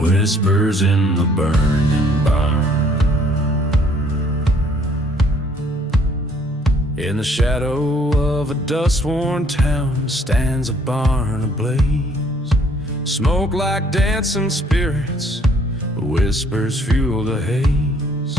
Whispers in the burning barn. In the shadow of a dust-worn town stands a barn ablaze. Smoke like dancing spirits, whispers fuel the haze.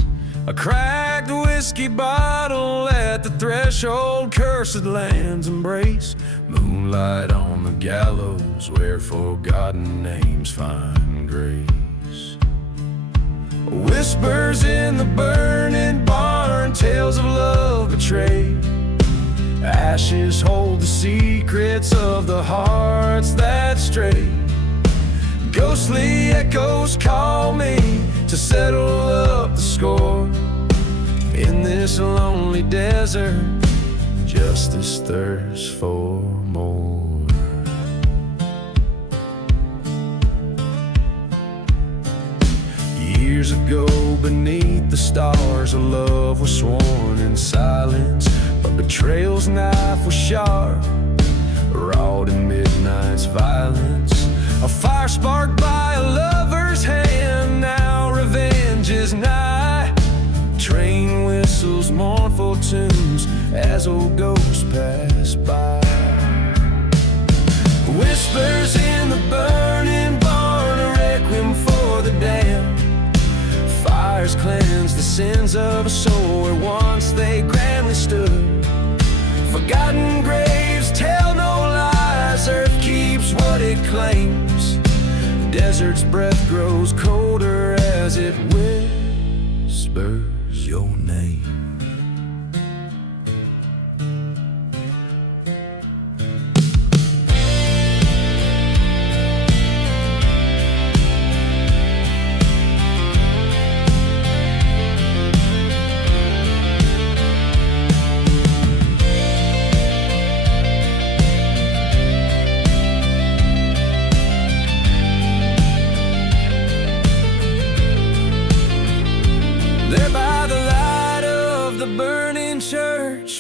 A cracked whiskey bottle at the threshold, cursed land's embrace. Moonlight on the gallows where forgotten names find grace. Whispers in the burning barn, tales of love betrayed. Ashes hold the secrets of the hearts that stray. Ghostly echoes call me to settle up the score. In this lonely desert, justice thirsts for more. Years ago, beneath the stars, a love was sworn in silence. But betrayal's knife was sharp, wrought in midnight's violence. A fire sparked by a lover's hand, now revenge is nigh. Train whistles mournful tunes as old ghosts pass by. Whispers in the burning barn, a requiem for the damned. Fires cleanse the sins of a soul where once they grandly stood. Forgotten graves tell no lies, earth keeps what it claims. Desert's breath grows colder as it whispers your name.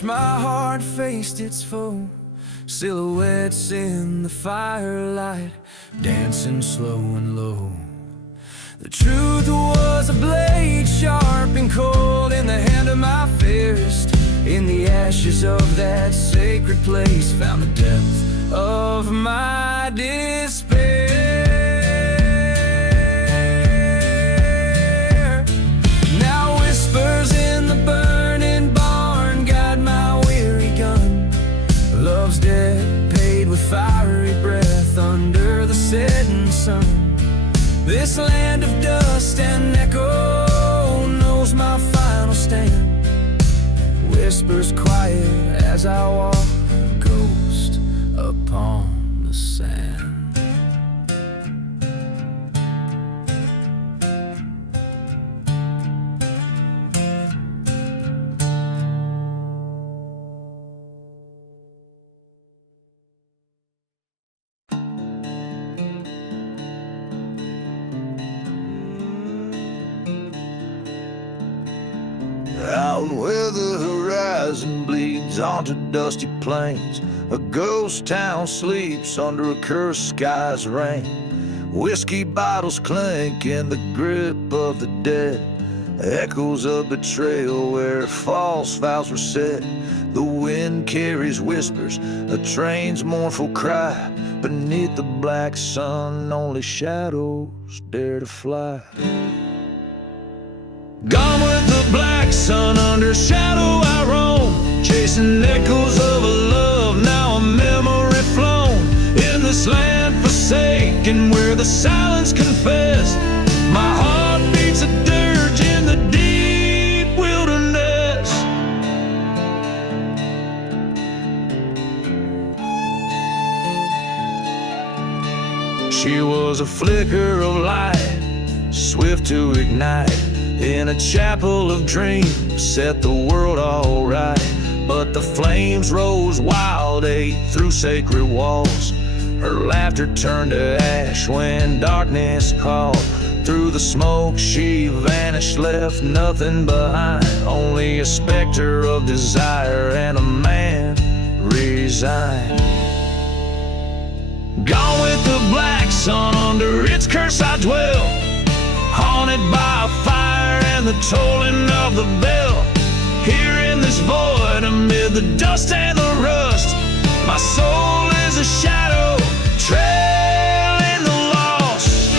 My heart faced its foe, silhouettes in the firelight, dancing slow and low. The truth was a blade sharp and cold in the hand of my fist. In the ashes of that sacred place found the depth of my despair. Now whispers in the burning barn guide my weary gun. Love's dead, paid with fiery breath under the setting sun. This land of dust and echo knows my final stand. Whispers quiet as I walk, a ghost upon the sand. Out where the horizon bleeds onto dusty plains, a ghost town sleeps under a cursed sky's rain. Whiskey bottles clink in the grip of the dead, echoes of betrayal where false vows were set. The wind carries whispers, a train's mournful cry. Beneath the black sun, only shadows dare to fly. Gone with the black sun, under shadow I roam, chasing echoes of a love, now a memory flown. In this land forsaken, where the silence confessed, my heart beats a dirge in the deep wilderness. She was a flicker of light, swift to ignite. In a chapel of dreams, set the world all right. But the flames rose wild, ate through sacred walls. Her laughter turned to ash when darkness called. Through the smoke she vanished, left nothing behind, only a specter of desire and a man resigned. Gone with the black sun, under its curse I dwell, haunted by a fire and the tolling of the bell. Here in this void, amid the dust and the rust, my soul is a shadow, trailing the lost.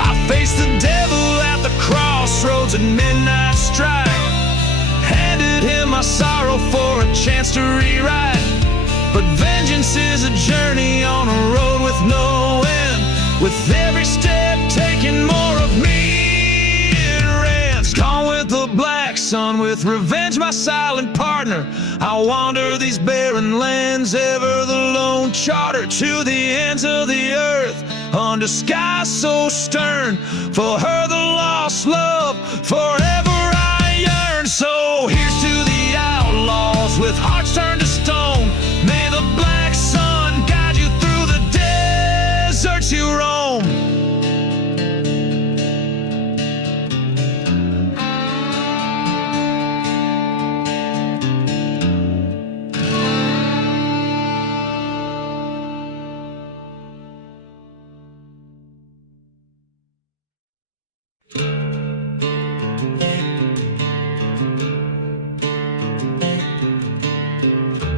I face the devil at the crossroads at midnight strike, handed him my sorrow for a chance to rewrite. But vengeance is a journey on a road with no end, with every step taking more of me it rents. Gone with the black sun, with revenge my silent partner, I wander these barren lands, ever the lone charter to the ends of the earth, under skies so stern. For her the lost love, forever I yearn. So here's to the outlaws with hearts turned to stone. May the black sun guide you through the deserts you roam.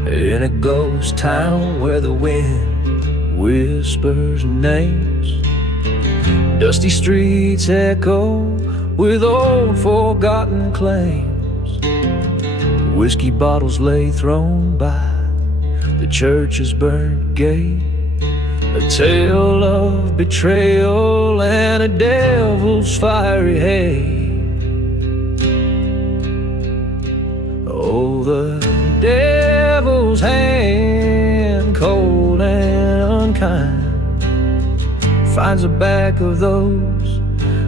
In a ghost town where the wind whispers names, dusty streets echo with old forgotten claims. Whiskey bottles lay thrown by the church's burnt gate, a tale of betrayal and a devil's fiery hate. Oh, the devil's hand, cold and unkind, finds the back of those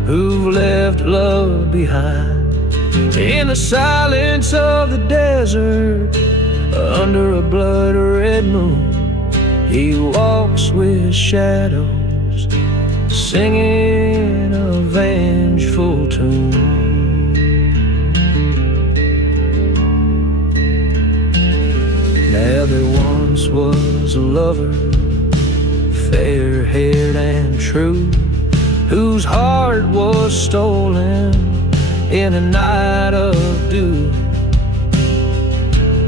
who've left love behind. In the silence of the desert, under a blood-red moon, he walks with shadows, singing a vengeful tune. Now there once was a lover, fair-haired and true, whose heart was stolen in a night of dew.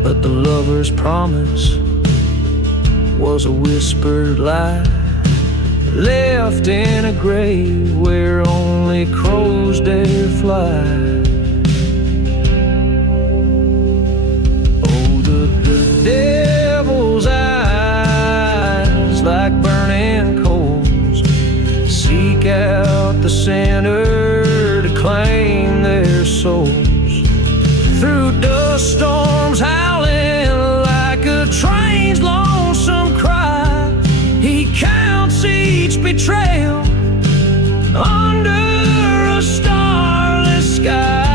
But the lover's promise was a whispered lie, left in a grave where only crows dare fly. Devil's eyes, like burning coals, seek out the sinner to claim their souls. Through dust storms howling like a train's lonesome cry, he counts each betrayal under a starless sky.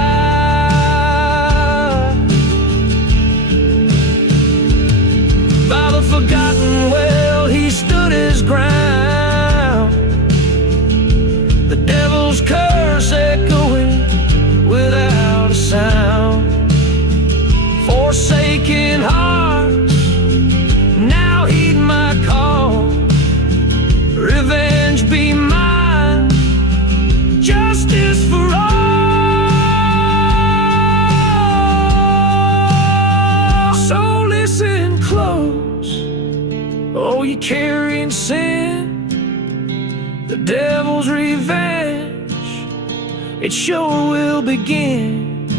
Forgotten well, he stood his ground, the devil's curse echoing without a sound. Forsaken hearts, now heed my call. Revenge be mine, justice for all. So listen close, oh, you carrying sin, the devil's revenge, it sure will begin.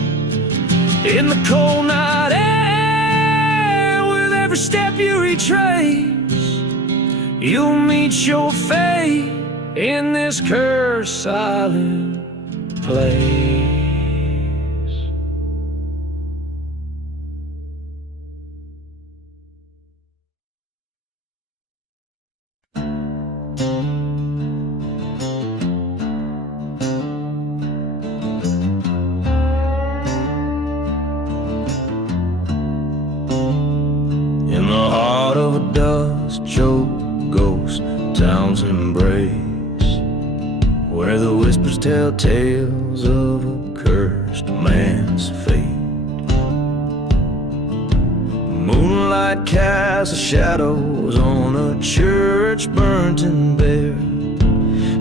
In the cold night air, with every step you retrace, you'll meet your fate in this cursed silent place. Dust-choked ghost town's embrace, where the whispers tell tales of a cursed man's fate. moonlight casts shadows on a church burnt and bare,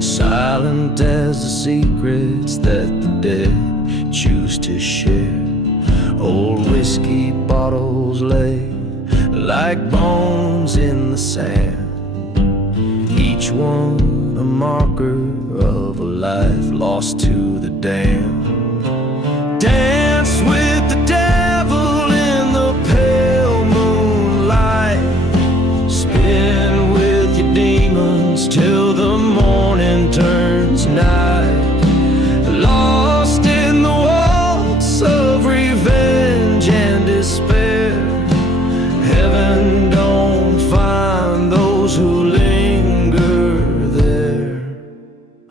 silent as the secrets that the dead choose to share. Old whiskey bottles lay like bones in the sand, each one a marker of a life lost to the damned. Dance with the devil in the pale moonlight, spin with your demons till the morning turns night, lost in the waltz of revenge and despair. Heaven don't find those who linger there,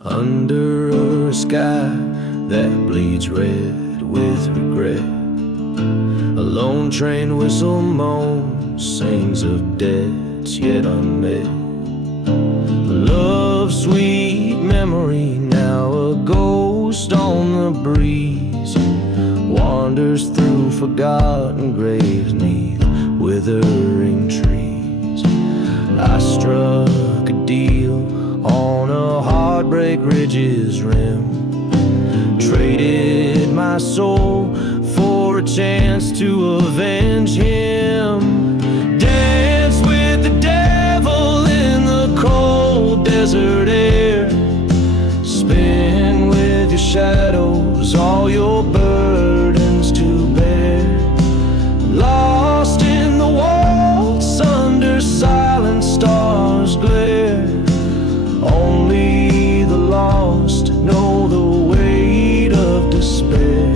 under a sky that bleeds red with regret. A lone train whistle moans, sings of debts yet unmet. Love's sweet memory, now a ghost on the breeze, wanders through forgotten graves 'neath withering trees. I struck a deal on a heartbreak ridge's rim, traded my soul for a chance to avenge him. Dance with the devil in the cold desert air, spin with your shadows, all your burdens to bear. Lost in the waltz under silent stars glare, only the lost know the weight of despair.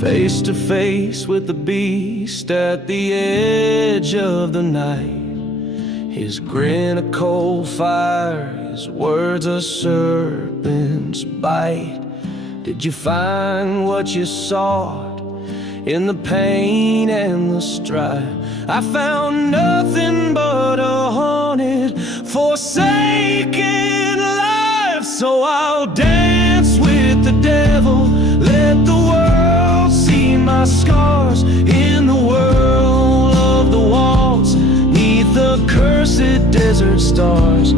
Face to face with the beast at the edge of the night, his grin a coal fire, his words a serpent's bite. Did you find what you sought in the pain and the strife? I found nothing but a haunted, forsaken life. So I'll dance with the devil, let the world see my scars in the whirl of the waltz, 'neath the cursed desert stars.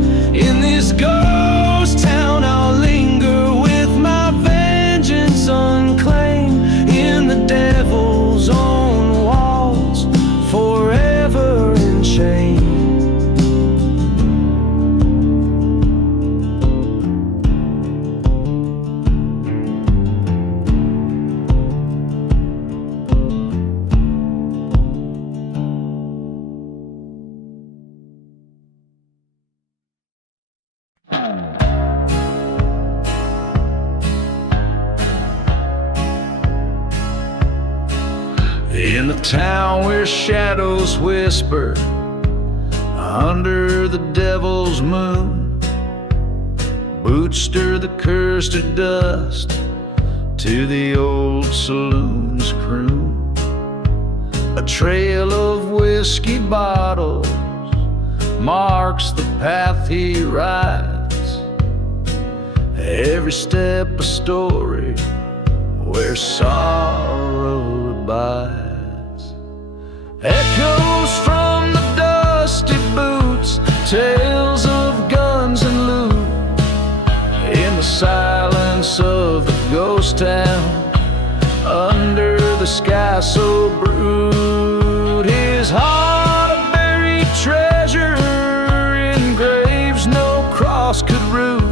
In this ghost town I'll linger with my vengeance unclaimed, in the devil's own waltz, forever in chains. In the town where shadows whisper under the devil's moon, boots stir the curse to dust to the old saloon's croon. A trail of whiskey bottles marks the path he rides, every step a story where sorrow abides. Echoes from the dusty boots, tales of guns and loot, in the silence of the ghost town, under the sky so brute. His heart a buried treasure in graves no cross could root,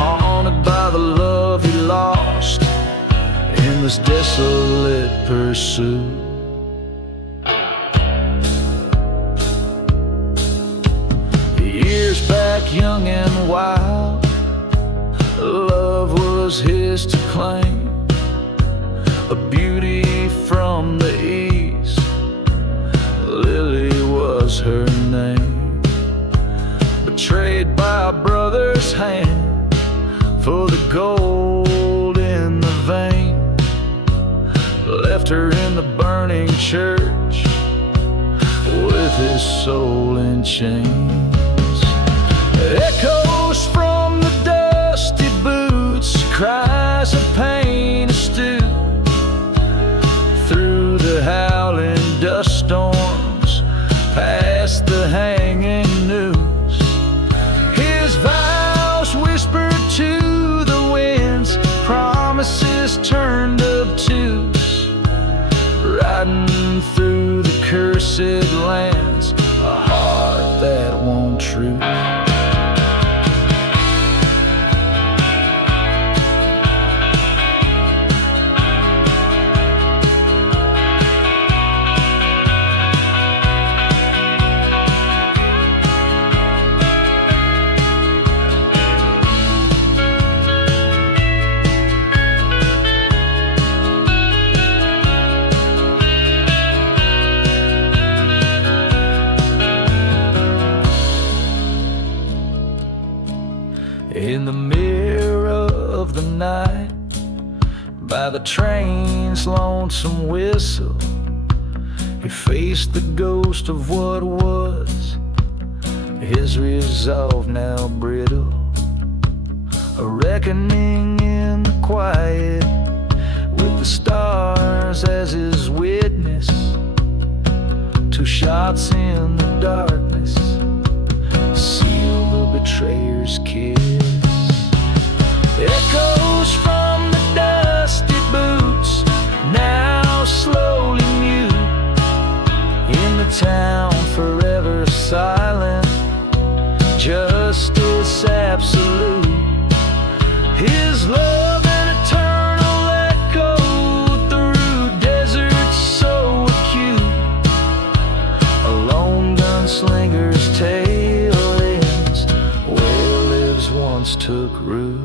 haunted by the love he lost in this desolate pursuit. Years back, young and wild, love was his to claim, a beauty from the east, Lily was her name. Betrayed by a brother's hand for the gold in the vein, left her in the burning church with his soul in chains. Echoes from the dusty boots, cries of pain stew, past the hanging noose. His vows whispered to the winds, promises turned obtuse. Riding through the cursed lands, a heart that won't truth. In the mirror of the night, by the train's lonesome whistle, he faced the ghost of what was, his resolve now brittle. A reckoning in the quiet, with the stars as his witness. Two shots in the darkness seal the betrayer's kiss. Echoes from the dusty boots, now slowly mute. In the town forever silent, justice absolute. His love an eternal echo through deserts so acute. A lone gunslinger's tale ends where lives once took root.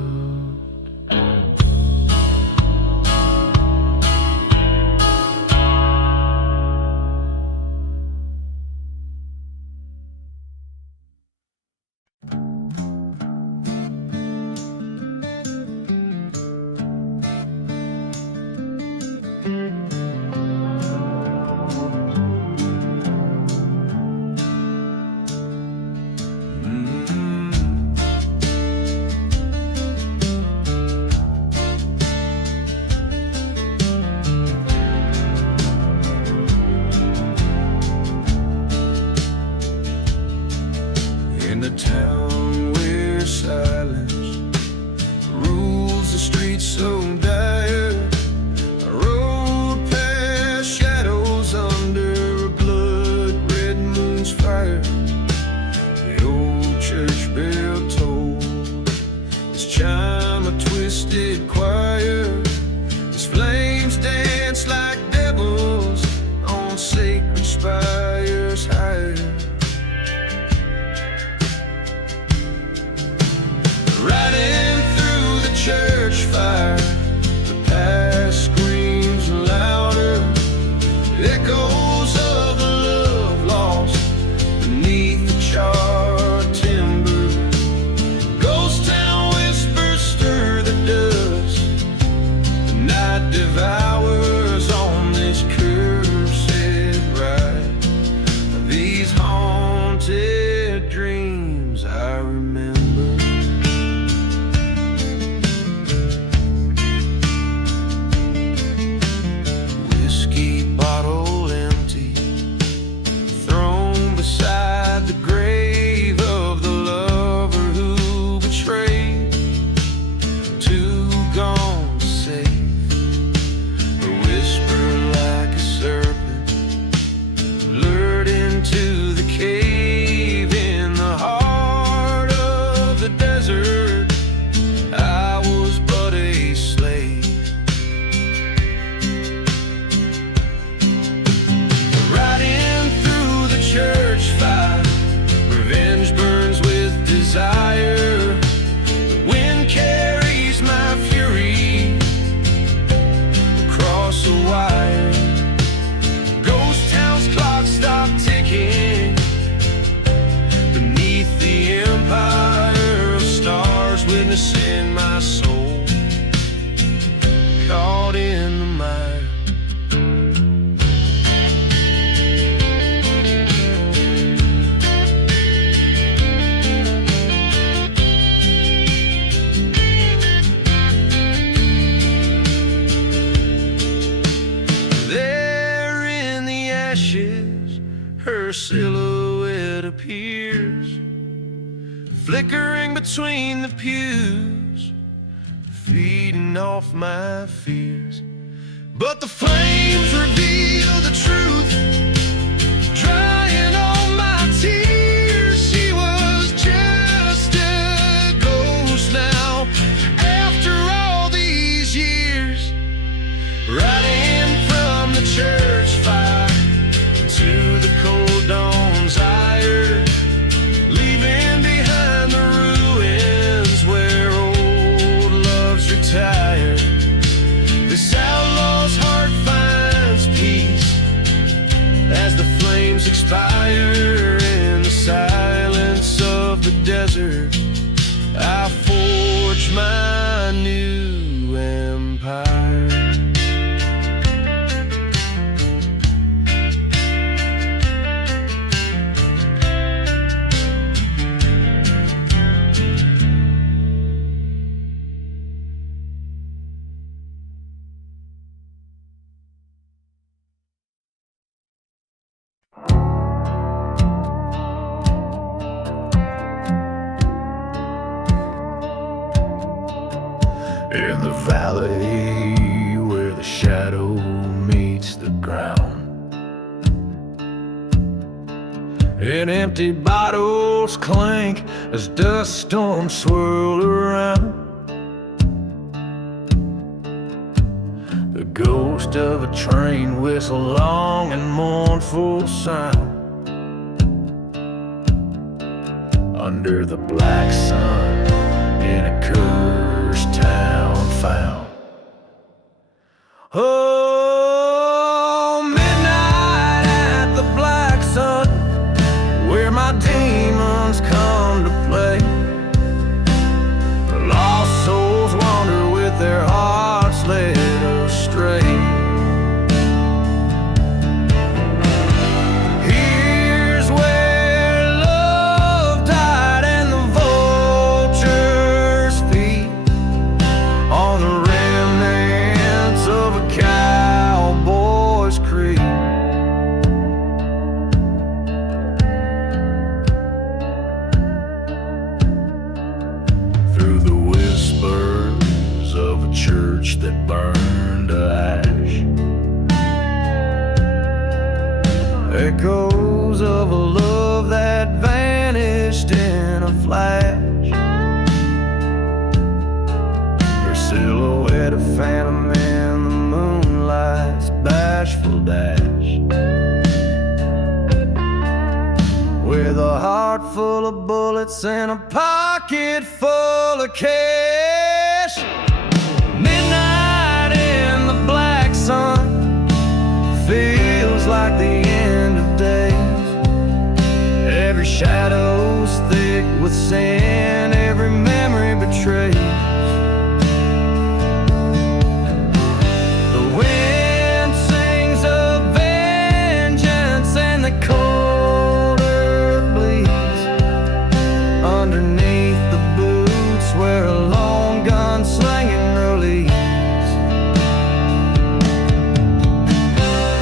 In the town where silence rules the streets so dire, I rode past shadows under a blood-red moon's fire. The old church bell tolled its chime a twisted choir. Its flames dance like devils on sacred spires higher. Riding through the church fire, appears, flickering between the pews, feeding off my fears. But the flames reveal the truth, drying all my tears. She was just a ghost now, after all these years. Riding from the church fire into the cold dawn's ire, leaving behind the ruins where old love's retired. This outlaw's heart finds peace as the flames expire. In the silence of the desert, I forge my new empire. In the valley where the shadow meets the ground, and empty bottles clink as dust storms swirl around. The ghost of a train whistle, long and mournful sound. Under the black sun in a cursed town found. Oh, midnight at the black sun, where my demons come to play. Lost souls wander with their hearts led astray. Here's where love died and the vultures feed on the remnants of a cowboy's creed. Through the whispers of a church that burned to ash, echoes of a love that vanished in a flash. Her silhouette a phantom in the moonlight's bashful dash. With a heart full of bullets and a pocket full of cash. Midnight in the black sun feels like the end of days. Every shadow's thick with sin, every memory betrays. The wind sings of vengeance and the cold earth bleeds underneath the boots where a long gun slinging relieves.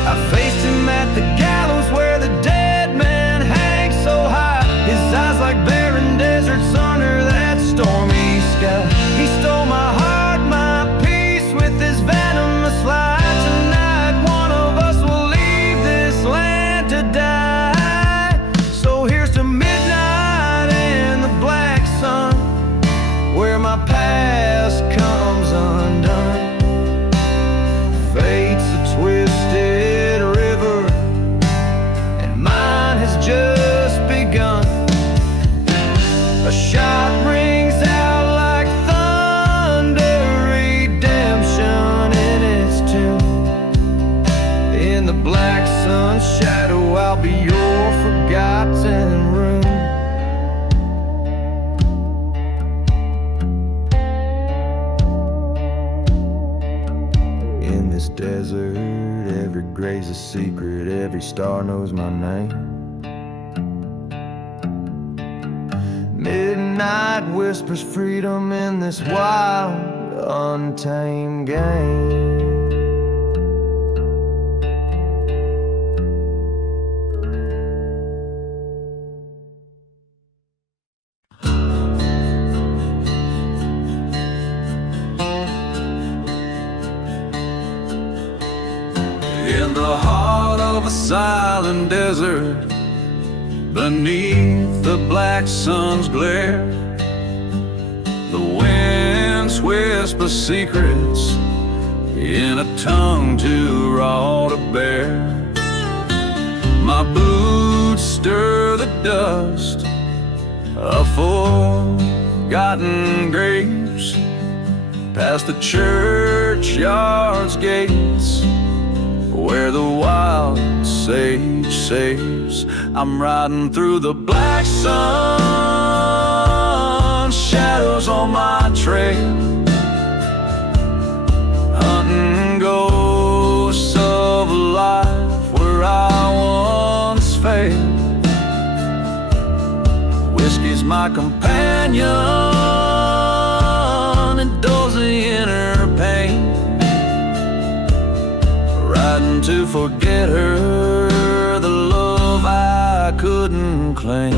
I faced him at the gallows where the dead man hangs so high, his eyes like barren deserts under that stormy sky. He stole my heart, my peace with his venomous light. Tonight one of us will leave this land to die. So here's to midnight in the black sun, where my past comes undone. Fate's a twisted river, and mine has just begun. A shot rings out like thunder, redemption in its tune. In the black sun's shadow, I'll be your forgotten room. In this desert, every grave's a secret, every star knows my name. Midnight whispers freedom in this wild, untamed game. silent desert beneath the black sun's glare. The winds whisper secrets in a tongue too raw to bear. My boots stir the dust of forgotten graves past the churchyard's gates, where the wild sage saves. I'm riding through the black sun, shadows on my trail, hunting ghosts of a life where I once failed. Whiskey's my companion, and dulls the inner pain, riding to forget her, the love I couldn't claim.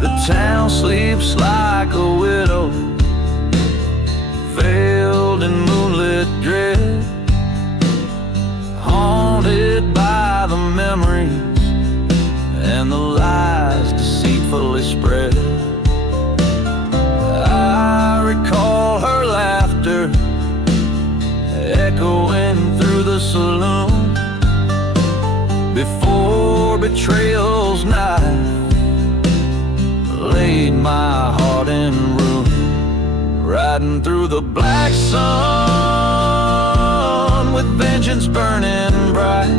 The town sleeps like a widow, veiled in moonlit dread, haunted by the memories and the lies deceitfully spread. I recall her laughter echoing through the saloon before betrayal's knife laid my heart in ruin. Riding through the black sun with vengeance burning bright,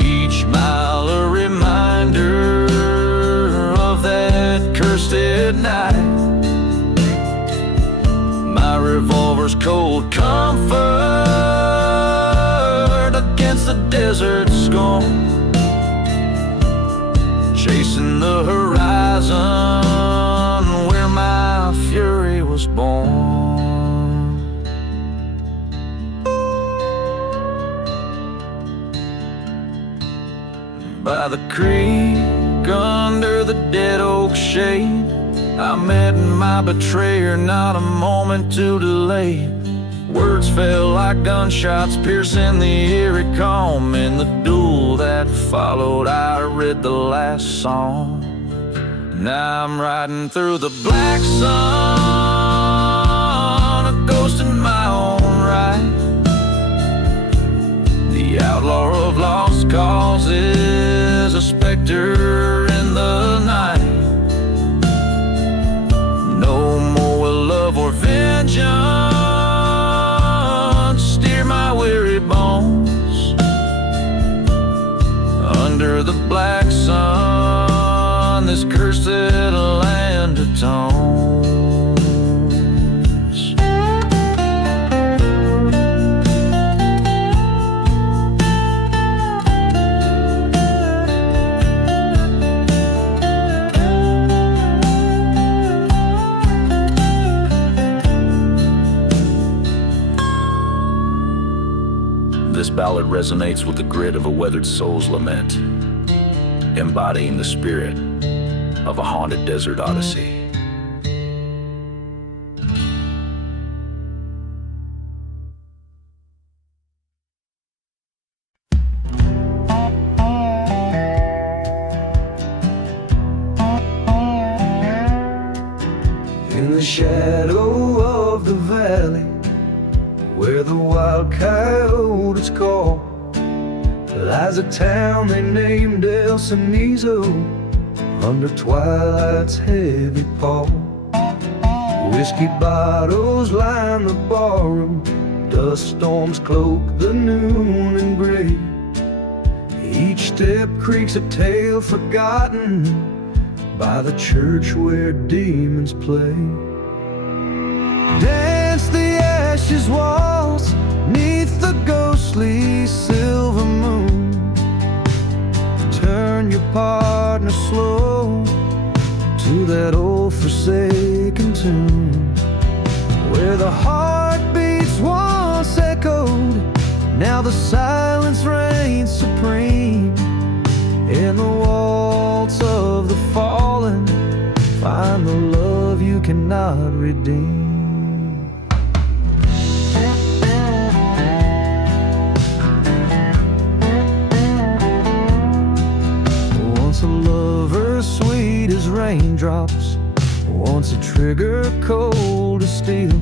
each mile a reminder of that cursed night. My revolver's cold comfort against the desert's scorn, chasing the horizon where my fury was born. By the creek, under the dead oak shade, I met my betrayer, not a moment too delayed. Words fell like gunshots, piercing the eerie calm. In the duel that followed, I read the last song. Now I'm riding through the black sun, a ghost in my own right, the outlaw of lost causes, a specter in the night. No more will love or vengeance steer my weary bones. Under the black sun, this cursed land atones. This ballad resonates with the grit of a weathered soul's lament, embodying the spirit of a haunted desert odyssey. In the shadow of the valley, where the wild coyotes call, lies a town they named Amigo, under twilight's heavy pall. Whiskey bottles line the barroom, dust storms cloak the noon and gray. Each step creaks a tale forgotten by the church where demons play. Dance the ashes waltz neath the ghostly silver moon. Turn your partner slow to that old forsaken tune, where the heartbeats once echoed, now the silence reigns supreme. In the waltz of the fallen, find the love you can not redeem. Once a lover sweet as raindrops, once a trigger cold as steel,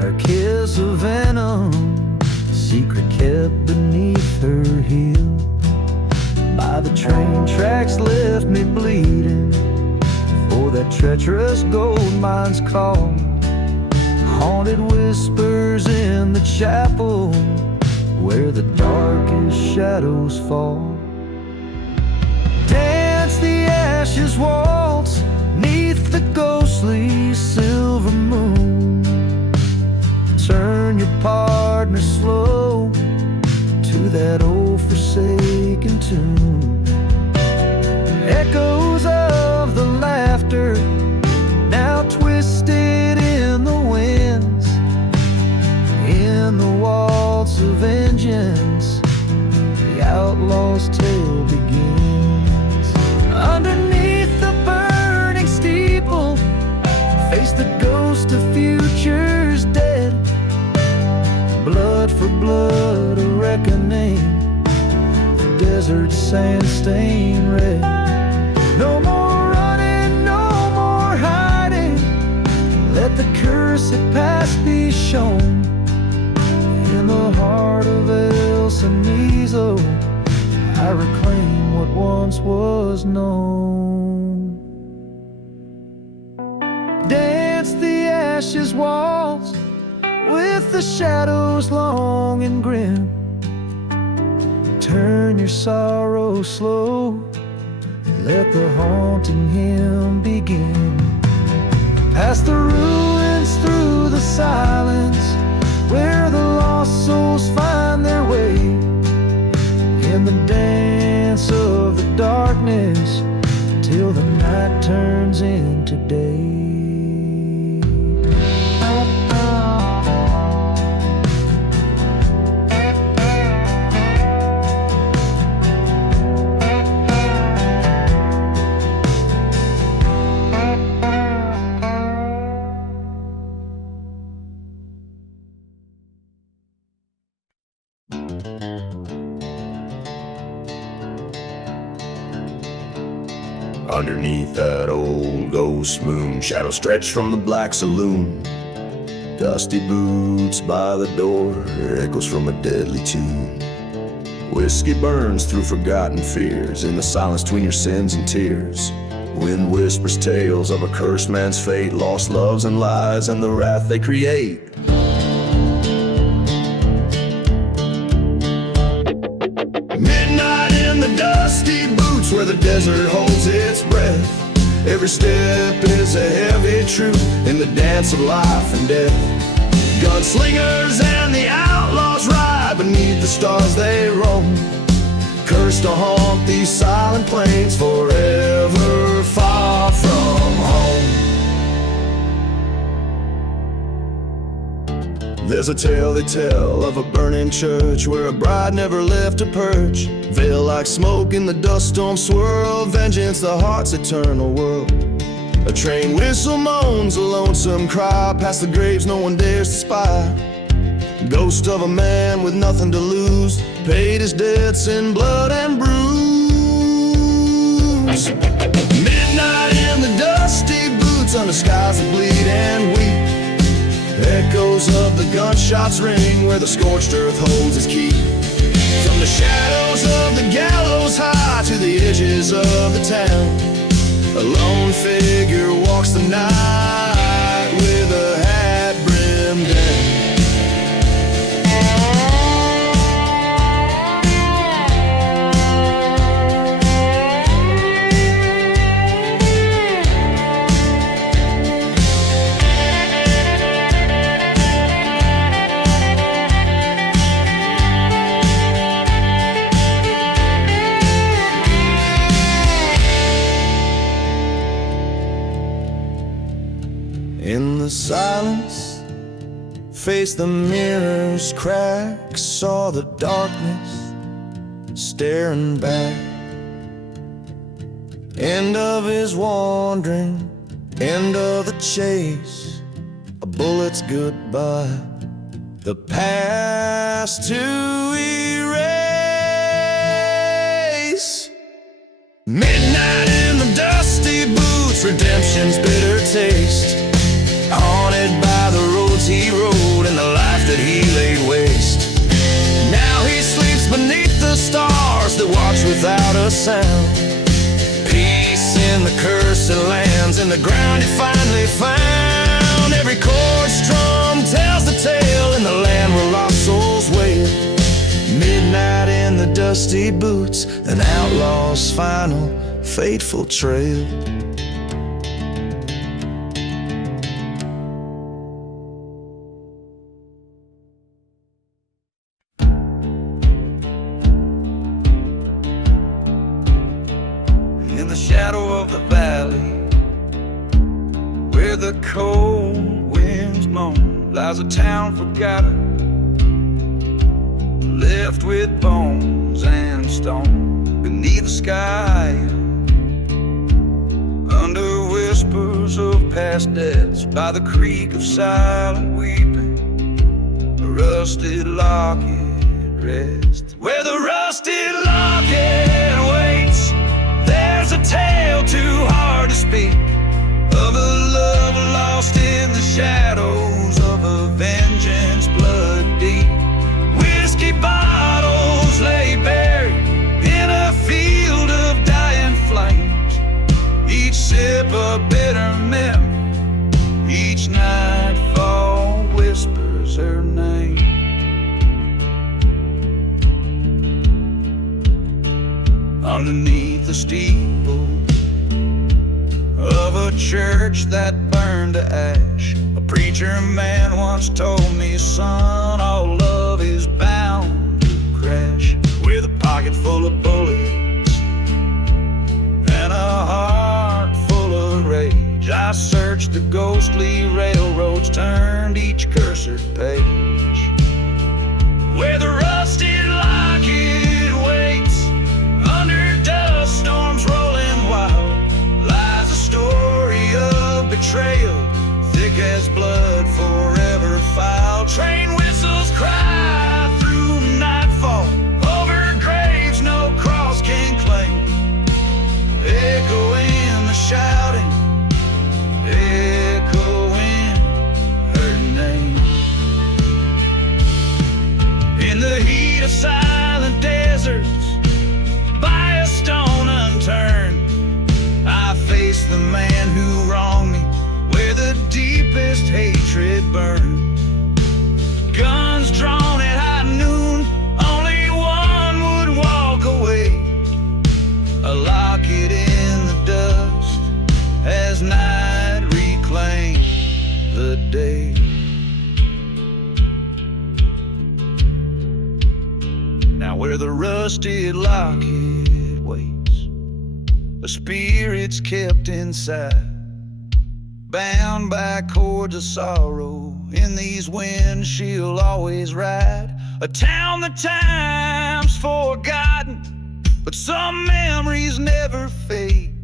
her kiss of venom, secret kept beneath her heel. By the train tracks left me bleeding, for that treacherous gold mine's call. Haunted whispers in the chapel, where the darkest shadows fall. Dance the ashes waltz, neath the ghostly silver moon. Turn your partner slow to that old forsaken tune. Echoes of the laughter, now twisted in the winds. In the waltz of vengeance, the outlaw's tale begins. Underneath the burning steeple, face the ghost of futures dead. Blood for blood, a reckoning, the desert sand stained red. No more running, no more hiding, let the cursed past be shown. In the heart of El Cenizo, I reclaim what once was known. Dance the ashes waltz, with the shadows long and grim. Turn your sorrow slow, let the haunting hymn begin. Past the ruins, through the silence, where the lost souls find their way. In the dance of the darkness, till the night turns into day. Underneath that old ghost moon, shadows stretch from the black saloon. Dusty boots by the door, echoes from a deadly tune. Whiskey burns through forgotten fears, in the silence between your sins and tears. Wind whispers tales of a cursed man's fate, lost loves and lies and the wrath they create. Midnight in the dusty boots, where the desert holds its breath. Every step is a heavy truth in the dance of life and death. Gunslingers and the outlaws ride beneath the stars they roam, cursed to haunt these silent plains forever, far from home. There's a tale they tell of a burning church, where a bride never left her perch. Veil like smoke in the dust storm swirl, vengeance the heart's eternal world. A train whistle moans a lonesome cry, past the graves no one dares to spy. Ghost of a man with nothing to lose, paid his debts in blood and bruise. Midnight in the dusty boots, under skies that bleed and weep. Echoes of the gunshots ring, where the scorched earth holds its key. From the shadows of the gallows high to the edges of the town, a lone figure walks the night with a hat brimmed down. In the silence, faced the mirror's crack, saw the darkness staring back. End of his wandering, End of the chase, a bullet's goodbye, the past to erase. Midnight in the dusty boots, redemption's bitter taste, haunted by the roads he rode and the life that he laid waste. Now he sleeps beneath the stars that watch without a sound. Peace in the cursed lands, in the ground he finally found. Every chord strum tells the tale in the land where lost souls wail. Midnight in the dusty boots, an outlaw's final fateful trail. In the shadow of the valley, where the cold winds moan, lies a town forgotten, left with bones and stone. Beneath the sky, under whispers of past deaths, by the creek of silent weeping, a rusted locket rests. Where the rusted locket waits, there's a tale too hard to speak, of a love lost in the shadows, of a vengeance blood deep. Whiskey bottles lay buried in a field of dying flames, each sip a bitter memory, each nightfall whispers her name. Underneath the steeple of a church that burned to ash, a preacher man once told me, son, all love is bound to crash. With a pocket full of bullets and a heart full of rage, I searched the ghostly railroads, turned each cursed page. Where the rusted locket waits, under dust storms rolling wild, lies a story of betrayal, thick as blood forever filed. Train whistles cry through nightfall, over graves no cross can claim, echoing the shouting, echoing her name. In the heat of silent deserts, by a stone unturned, I face the man who wronged me, where the deepest hatred burned. Guns drawn at high noon, only one would walk away, a locket in the dust as night reclaimed the day. Now where the rusted locket waits, a spirit's kept inside, bound by cords of sorrow. In these winds she'll always ride. A town that time's forgotten, but some memories never fade.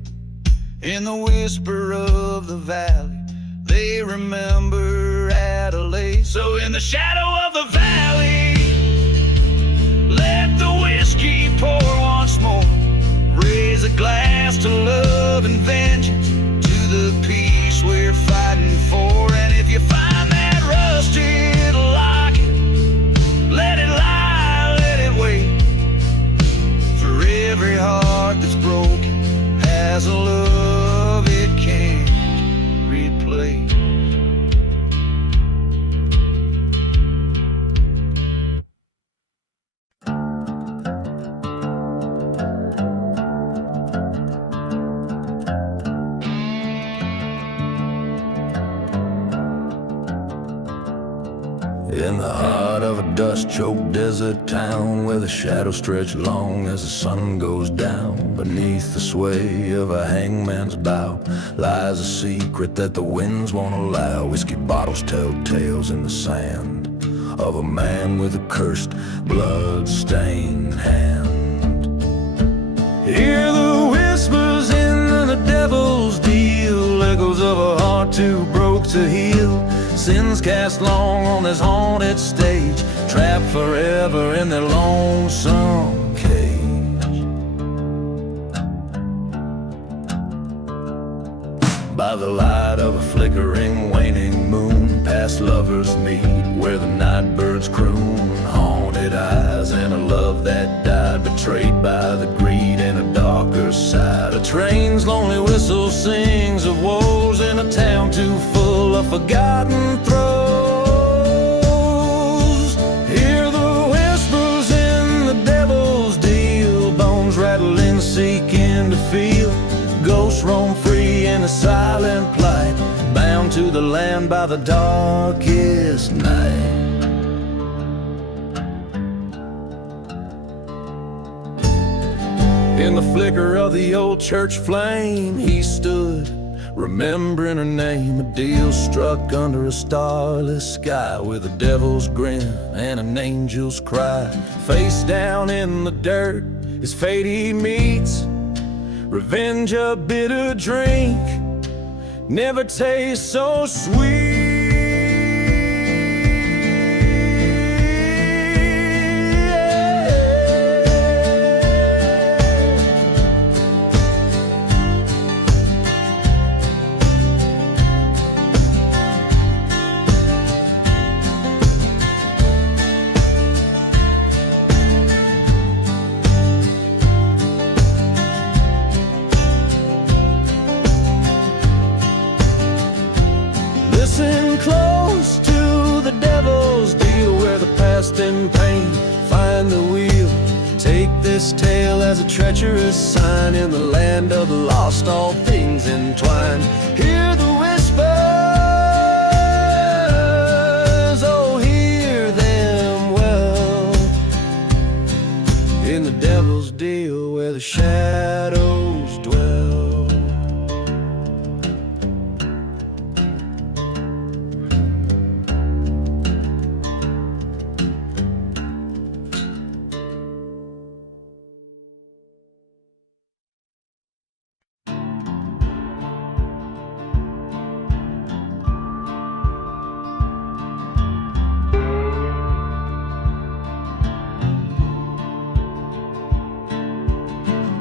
In the whisper of the valley, they remember Adelaide. So in the shadow of the valley, let the whiskey pour once more. Raise a glass to love and vengeance, to the peace we're fighting for. And if you find that rusted locket, let it lie, let it wait. For every heart that's broken has a love it can't replace. In the heart of a dust-choked desert town, where the shadows stretch long as the sun goes down, beneath the sway of a hangman's bow, lies a secret that the winds won't allow. Whiskey bottles tell tales in the sand of a man with a cursed, blood-stained hand. Hear the whispers in the devil's deal, echoes of a but too broke to heal. Sins cast long on this haunted stage, trapped forever in their lonesome cage. By the light of a flickering, waning moon, past lovers meet where the night birds croon. Haunted eyes and a love that died, betrayed by the greed and a darker side. A train's lonely whistle sings of woes in a town too full of forgotten throes. Hear the whispers in the devil's deal, bones rattling, seeking to feel. Ghosts roam free in a silent plight, bound to the land by the darkest night. In the flicker of the old church flame, he stood, remembering her name. A deal struck under a starless sky, with a devil's grin and an angel's cry. Face down in the dirt, his fate he meets. Revenge a bitter drink, never tastes so sweet. Listen close to the devil's deal, where the past and pain find the wheel. Take this tale as a treacherous sign, in the land of the lost all things entwine. Hear the whispers, oh hear them well, in the devil's deal where the shadows dwell.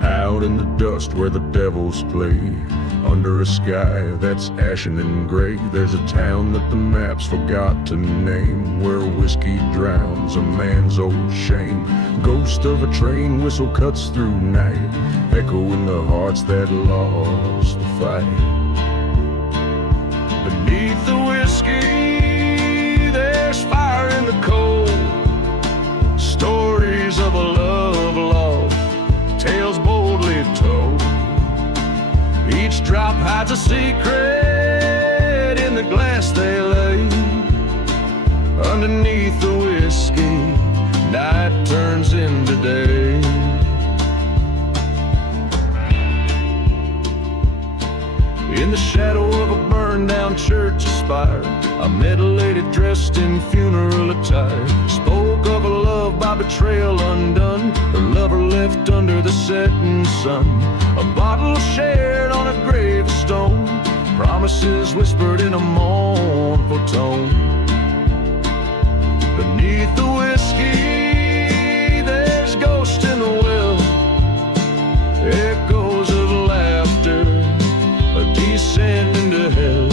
Out in the dust where the devils play, under a sky that's ashen and gray, there's a town that the maps forgot to name, where whiskey drowns a man's old shame. Ghost of a train whistle cuts through night, echoing the hearts that lost the fight. Beneath the whiskey there's fire in the cold, stories of a love lost, tales boldly told. Each drop hides a secret in the glass they lay. Underneath the whiskey, night turns into day. In the shadow of a burned down church spire, a middle lady dressed in funeral attire spoke of a love by betrayal undone, her lover left under the setting sun. A bottle shared on a gravestone, promises whispered in a mournful tone. Beneath the whiskey there's ghosts in the well, echoes of laughter, a descent into hell.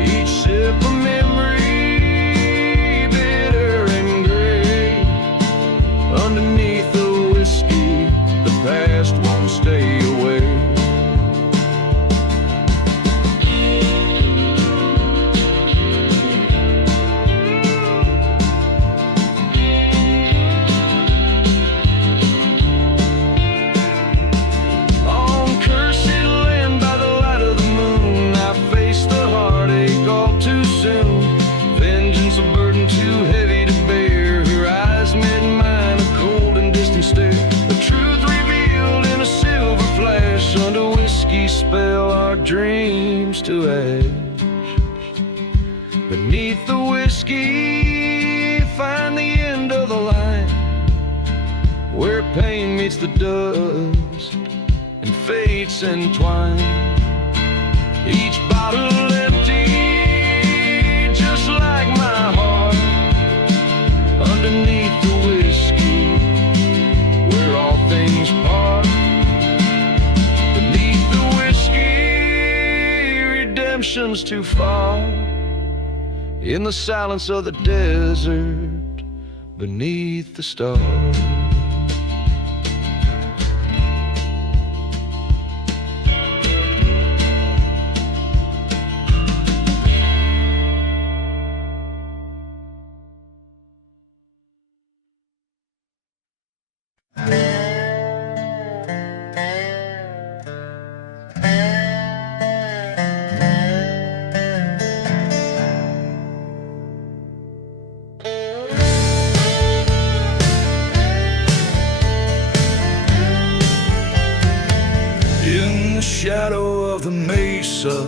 Each sip of memory, bitter and gray. Underneath the whiskey, the past won't stay away. Dreams to ash. Beneath the whiskey, find the end of the line, where pain meets the dust and fates entwine. Each each bottle empty, just like my heart. Underneath the whiskey, where all things part. Beneath the whiskey, redemption's too far. In the silence of the desert, beneath the stars. In the shadow of the mesa,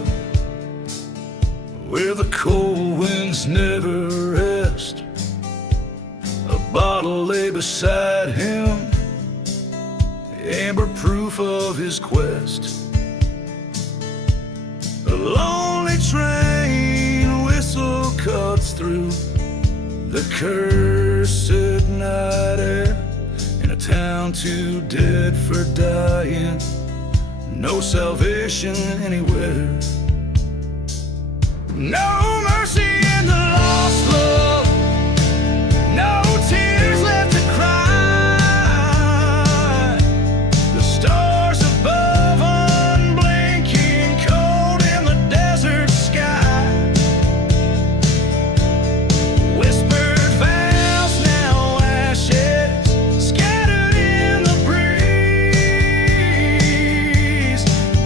where the cold winds never rest, a bottle lay beside him, amber proof of his quest. A lonely train whistle cuts through the cursed night air, in a town too dead for dying, no salvation anywhere. No mercy in the lost love, no tears left to cry. The stars above unblinking, cold in the desert sky. Whispered vows, now ashes, scattered in the breeze.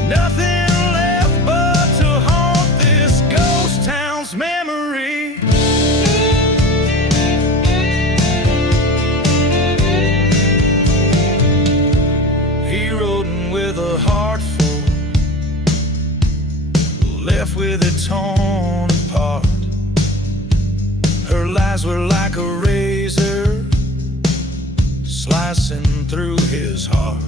Nothing left but to haunt this ghost town's memory. He rode with a heart full, left with it torn apart. Her lies were like a razor, slicing through his heart.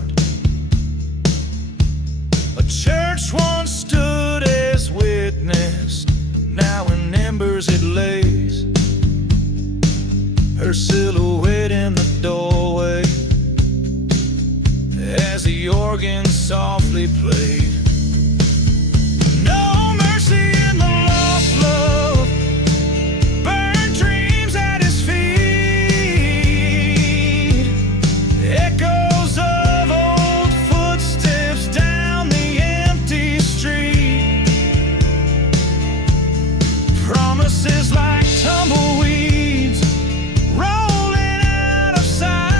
A church once stood as witness, now in embers it lays. Her silhouette in the doorway, as the organ softly played. No mercy in the lost love, burned dreams at his feet. Echoes of old footsteps down the empty street. Promises like tumbleweeds, rolling out of sight.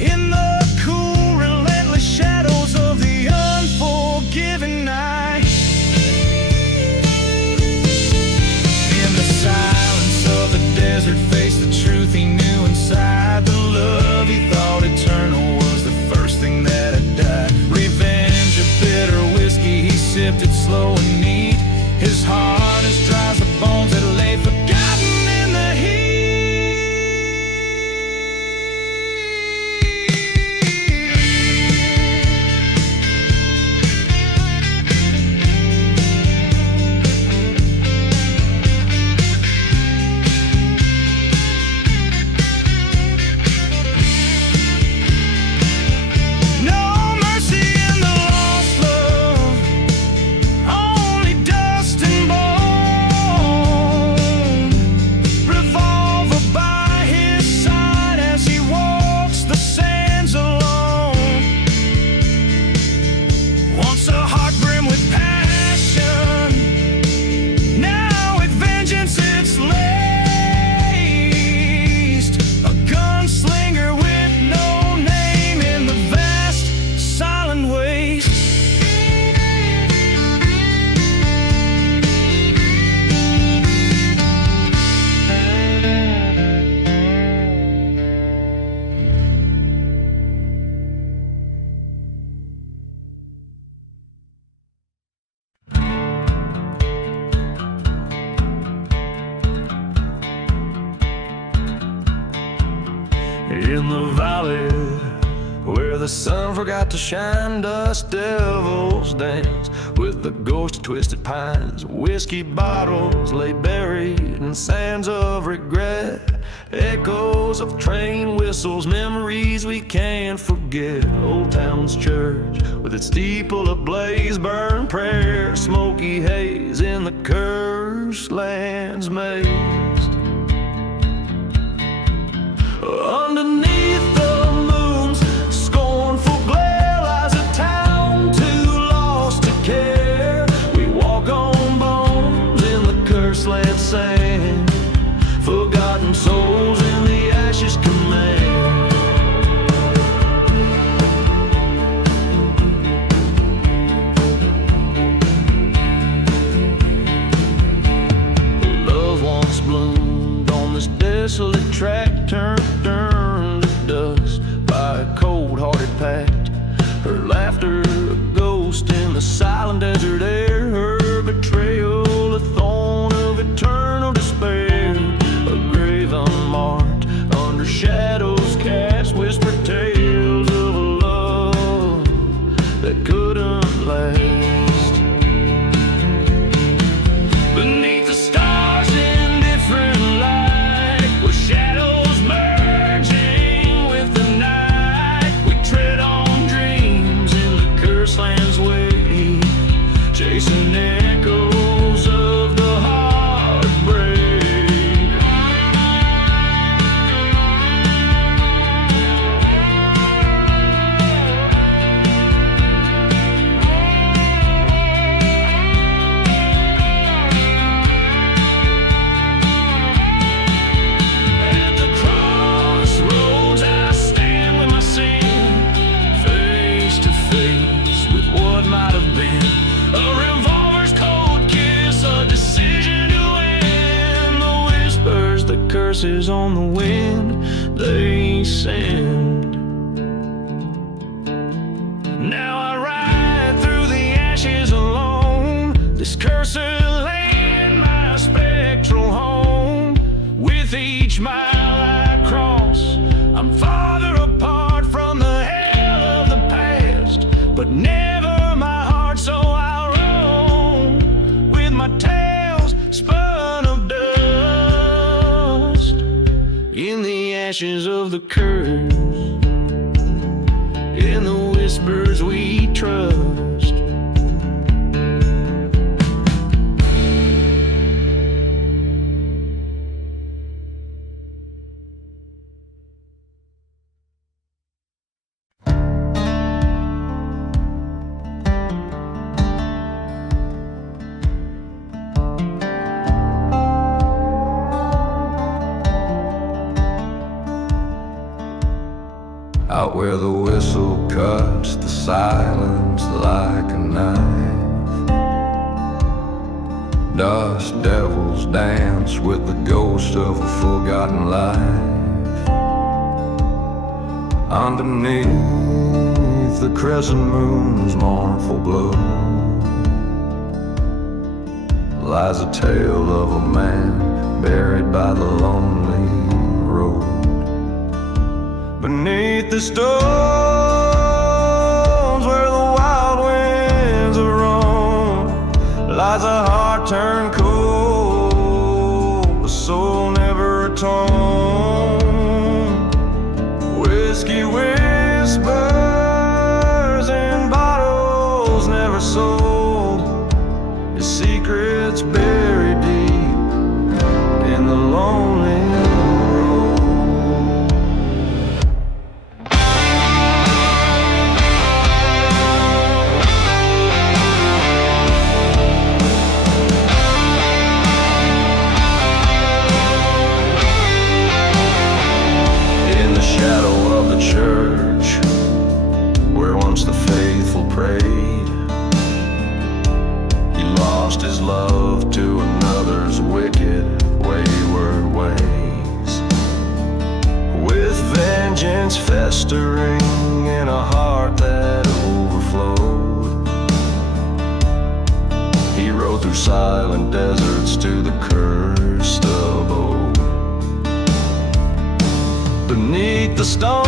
In the cool, relentless shadows of the unforgiving night. In the silence of the desert, faced the truth he knew inside. The love he thought eternal was the first thing that had died. Revenge, a bitter whiskey, he sipped it slow and neat. His heart as dry as the bones that lay forgotten in the heat. No mercy in the lost love, only dust and bone. Revolver by his side as he walks the sands alone. Once a heart brimmed with passion, now with vengeance it's laced. A gunslinger with no name in the vast silent waste. In the valley where the the sun forgot to shine, dust devils dance with the ghost of twisted pines. Whiskey bottles lay buried in sands of regret, echoes of train whistles, memories we can't forget. Old Town's church with its steeple ablaze, burned prayer, smoky haze in the cursed land's maze. Underneath the moon's scornful glare lies a town too lost to care. We walk on bones in the cursed land sand, forgotten souls in the ashes command. Love once bloomed on this desolate track, turned to dust by a cold-hearted pact. Her laughter a ghost in the silent desert air, her betrayal a thorn of eternal despair. A grave unmarked under shadows cast, whispered tales of a love that couldn't last. Beneath the stars in different light, with shadows merging with the night, we tread on dreams in the cursed land's way, chasing echoes of the heartbreak. At the crossroads I stand with my sin, face to face with what might have been. A revolver's cold kiss, a decision to end. The whispers, the curses on the wind, they send. Now I ride through the ashes alone, this cursed land, my spectral home. With each mile I cross, I'm farther apart from the hell of the past, but never my heart, so I roam with my tales spun of dust in the ashes of the curse, in the whispers we trust. Out where the whistle cuts the silence like a knife, dust devils dance with the ghost of a forgotten life. Underneath the crescent moon's mournful glow lies a tale of a man buried by the lonely road. Beneath the stones where the wild winds are roam lies a heart turned cold, a soul never atoned. Whiskey whispers in bottles never sold, his secrets buried deep in the lonely church where once the faithful prayed. He lost his love to another's wicked, wayward ways, with vengeance festering in a heart that overflowed. He rode through silent deserts to the cursed abode. Beneath the stones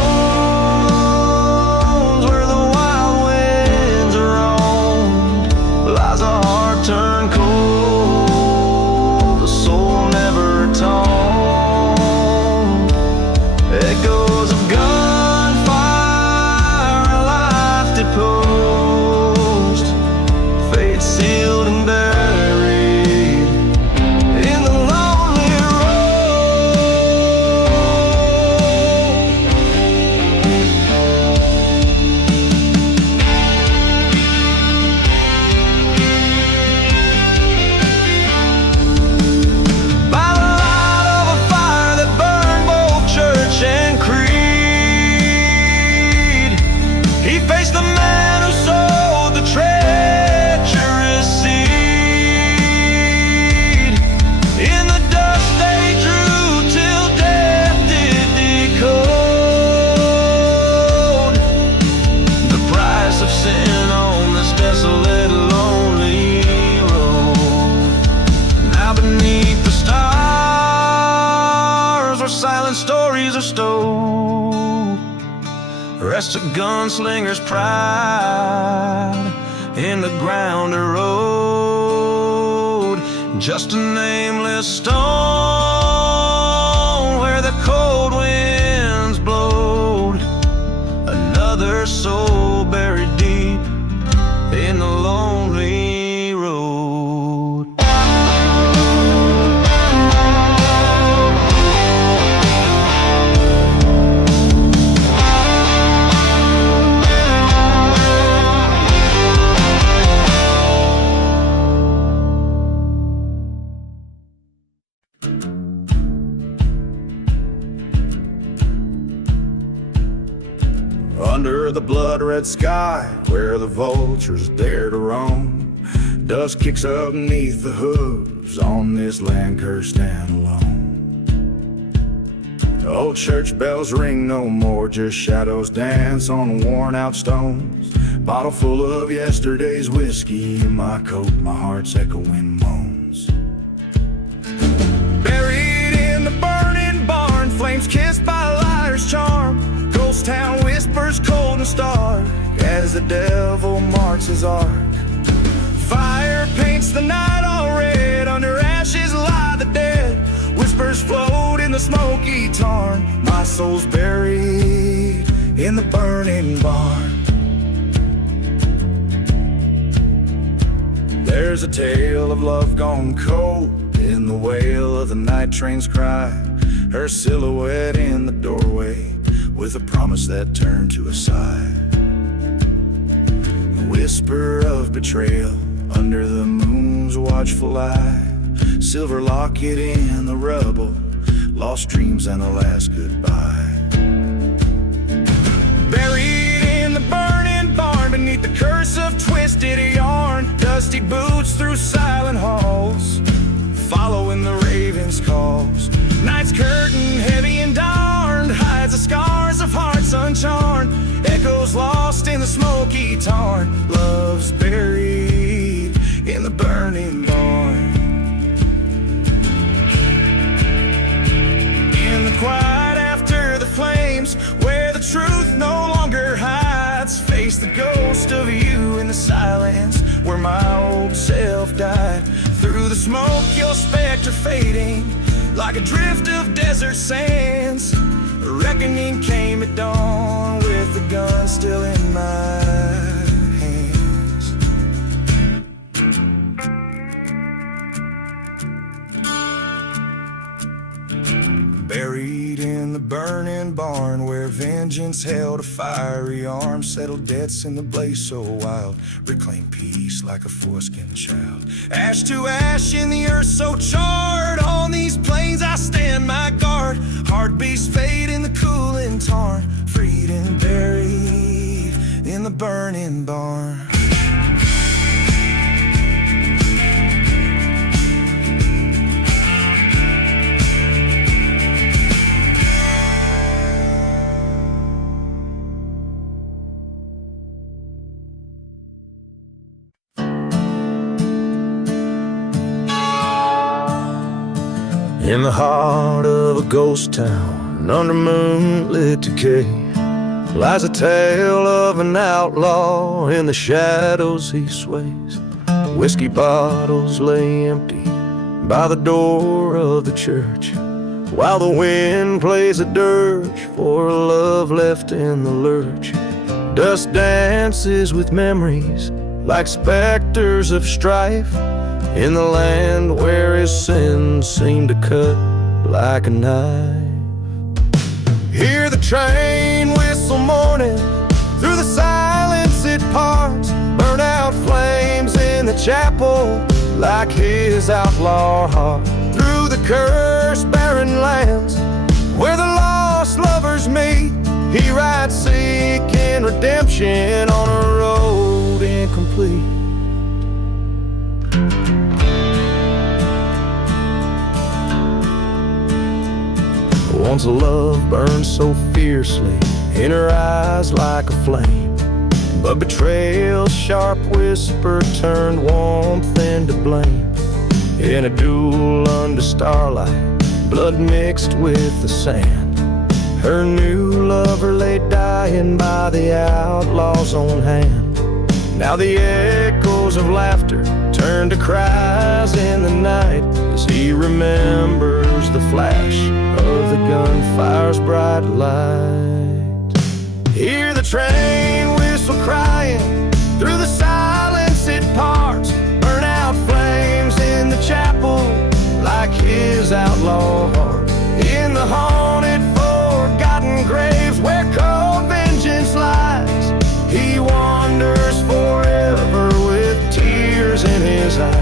are stowed. Rests a gunslinger's pride in the ground road. Just a nameless stone where the cold winds blowed. Another soul buried deep in the lonely road. Under the blood-red sky, where the vultures dare to roam, dust kicks up beneath the hooves on this land cursed and alone. Old church bells ring no more, just shadows dance on worn-out stones. Bottle full of yesterday's whiskey in my coat, my heart's echoing moans. Buried in the burning barn, flames kissed by a liar's charm. Ghost town whispers cold and stark as the devil marks his arc. Fire paints the night all red, under ashes lie the dead. Whispers float in the smoky tarn, my soul's buried in the burning barn. There's a tale of love gone cold in the wail of the night train's cry. Her silhouette in the doorway with a promise that turned to a sigh. A whisper of betrayal under the moon's watchful eye. Silver locket in the rubble, lost dreams and a last goodbye. Buried in the burning barn beneath the curse of twisted yarn. Dusty boots through silent halls, following the raven's calls. Night's curtain heavy and darned hides the scars of hearts uncharmed. Echoes lost in the smoky tarn. Love's buried in the burning barn. In the quiet after the flames, where the truth no longer hides, face the ghost of you in the silence where my old self died. Through the smoke your specter fading like a drift of desert sands. A reckoning came at dawn with the gun still in my hands. Buried in the burning barn where vengeance held a fiery arm. Settled debts in the blaze so wild, reclaim peace like a foreskin child. Ash to ash in the earth so charred, on these plains I stand my guard. Heartbeats fade in the cooling tarn, freed and buried in the burning barn. In the heart of a ghost town, under moonlit decay, lies a tale of an outlaw. In the shadows he sways. Whiskey bottles lay empty by the door of the church, while the wind plays a dirge for a love left in the lurch. Dust dances with memories like specters of strife, in the land where his sins seem to cut like a knife. Hear the train whistle mourning, through the silence it parts. Burn out flames in the chapel like his outlaw heart. Through the cursed barren lands where the lost lovers meet, he rides seeking redemption on a road incomplete. Once a love burned so fiercely in her eyes like a flame, but betrayal's sharp whisper turned warmth into blame. In a duel under starlight, blood mixed with the sand, Her new lover lay dying by the outlaw's own hand. Now the echoes of laughter turn to cries in the night as he remembers the flash of the gunfire's bright light. Hear the train whistle crying through the silence it parts. Burn out flames in the chapel like his outlaw heart. In the haunted forgotten graves where cold vengeance lies, he wanders forever with tears in his eyes.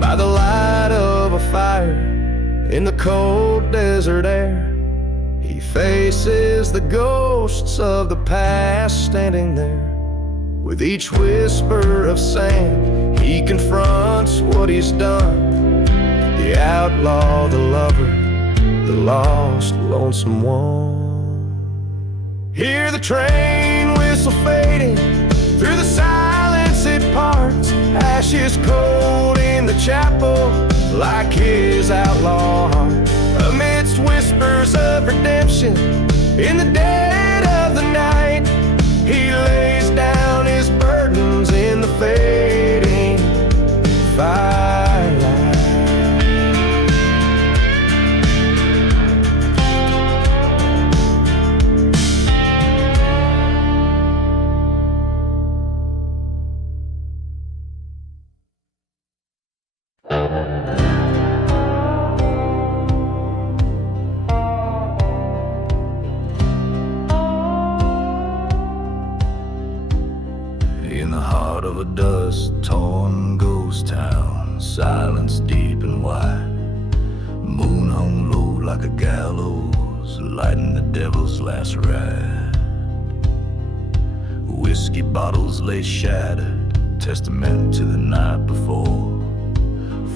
By the light of a fire in the cold desert air, he faces the ghosts of the past standing there. With each whisper of sand, he confronts what he's done. The outlaw, the lover, the lost, lonesome one. Hear the train whistle fading through the silence it parts. Ashes cold in the chapel like his outlaw heart. Amidst whispers of redemption in the dead of the night, he lays down his burdens in the fading firelight. In the heart of a dust-torn ghost town, silence deep and wide, moon hung low like a gallows, lighting the devil's last ride. Whiskey bottles lay shattered, testament to the night before.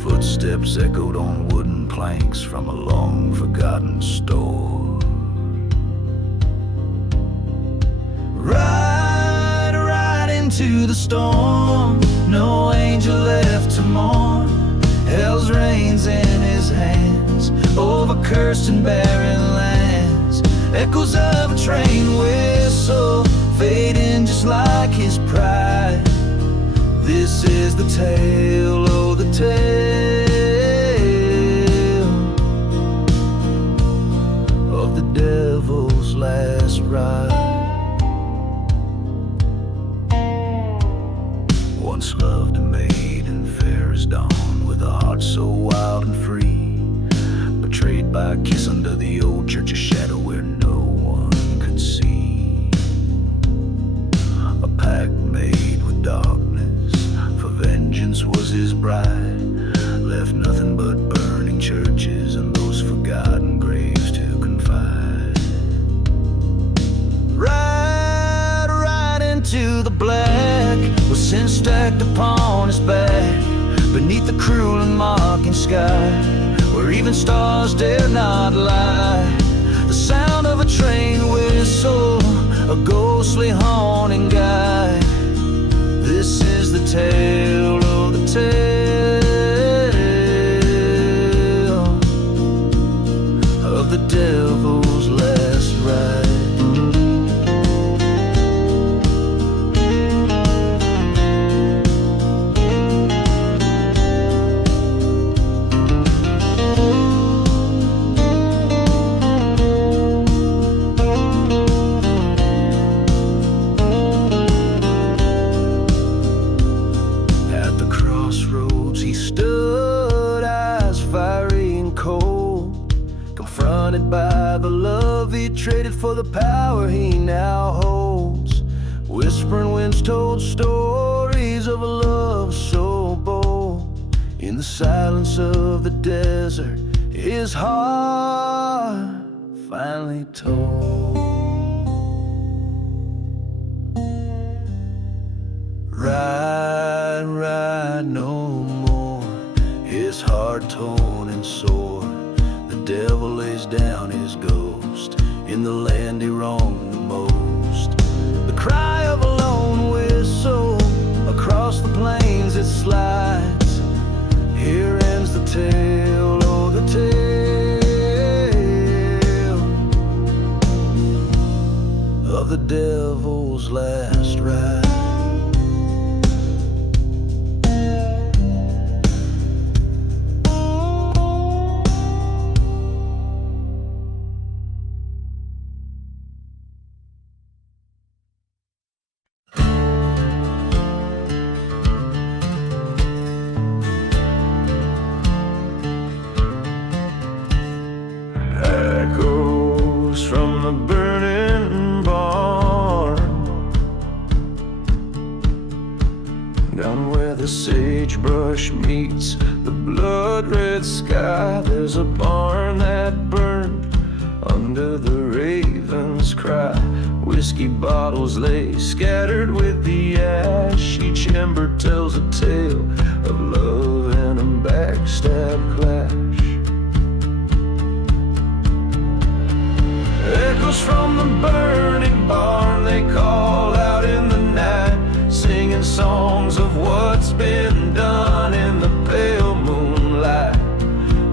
Footsteps echoed on wooden planks from a long-forgotten store. Ride into the storm, no angel left to mourn. Hell's reins in his hands, over cursed and barren lands. Echoes of a train whistle, fading just like his pride. This is the tale, oh the tale of the devil's last ride. Once loved a maiden fair as dawn, with a heart so wild and free, betrayed by a kiss under the old church's shadow where no one could see. A pact made with darkness, for vengeance was his bride, left nothing but burning churches and those forgotten graves to confide. Ride into the black, with sin stacked upon his back, beneath the cruel and mocking sky, where even stars dare not lie. The sound of a train whistle, a ghostly haunting guide. This is the tale, oh the tale of the devil's last ride. By the love he traded for the power he now holds. Whispering winds told stories of a love so bold. In the silence of the desert, his heart finally told. Ride no more, his heart torn and sore. The devil lays down his ghost in the land he wronged the most. The cry of a lone it slides. Here ends the tale, oh the tale of the devil's last ride. Echoes from the burning barn, down where the sagebrush meets the blood-red sky. There's a barn that burned under the raven's cry. Whiskey bottles lay scattered with the ash. Each ember tells a tale of love and a backstab clash. Echoes from the burning barn, they call out in the night, singing songs of what's been done in the pale moonlight.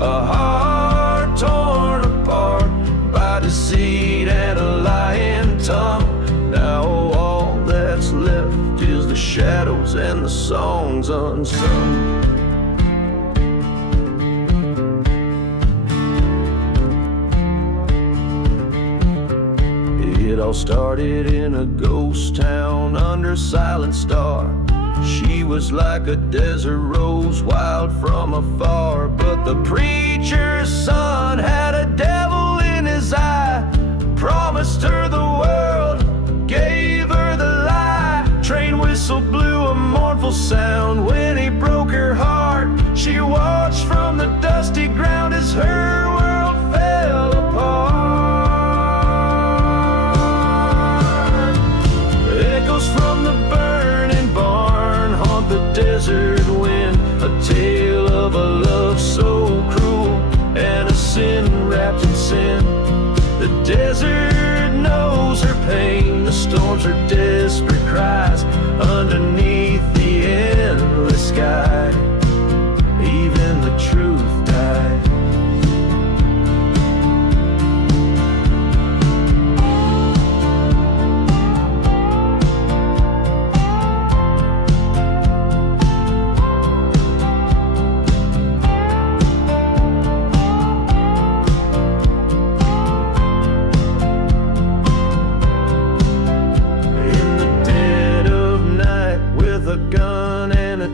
A heart torn apart by deceit and a lying tongue. Now all that's left is the shadows and the songs unsung. It all started in a ghost town under a silent star. She was like a desert rose, wild from afar. But the preacher's son had a devil in his eye, promised her the world, gave her the lie. Train whistle blew a mournful sound when he broke her heart. She watched from the dusty ground as her world fell apart. From the burning barn haunt the desert wind, a tale of a love so cruel and a sin wrapped in sin. The desert knows her pain, the storms are desperate cries underneath the endless sky. Even the truth died.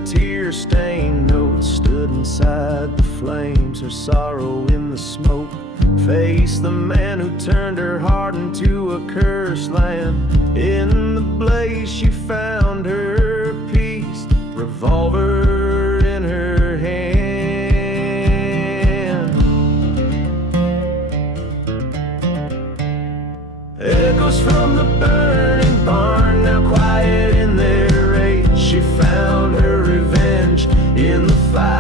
Tear-stained notes stood inside the flames, her sorrow in the smoke. Faced the man who turned her heart into a cursed land. In the blaze she found her peace, revolver in her hand. Echoes from the burning barn, now quiet in their rage. She found her revenge in the fire.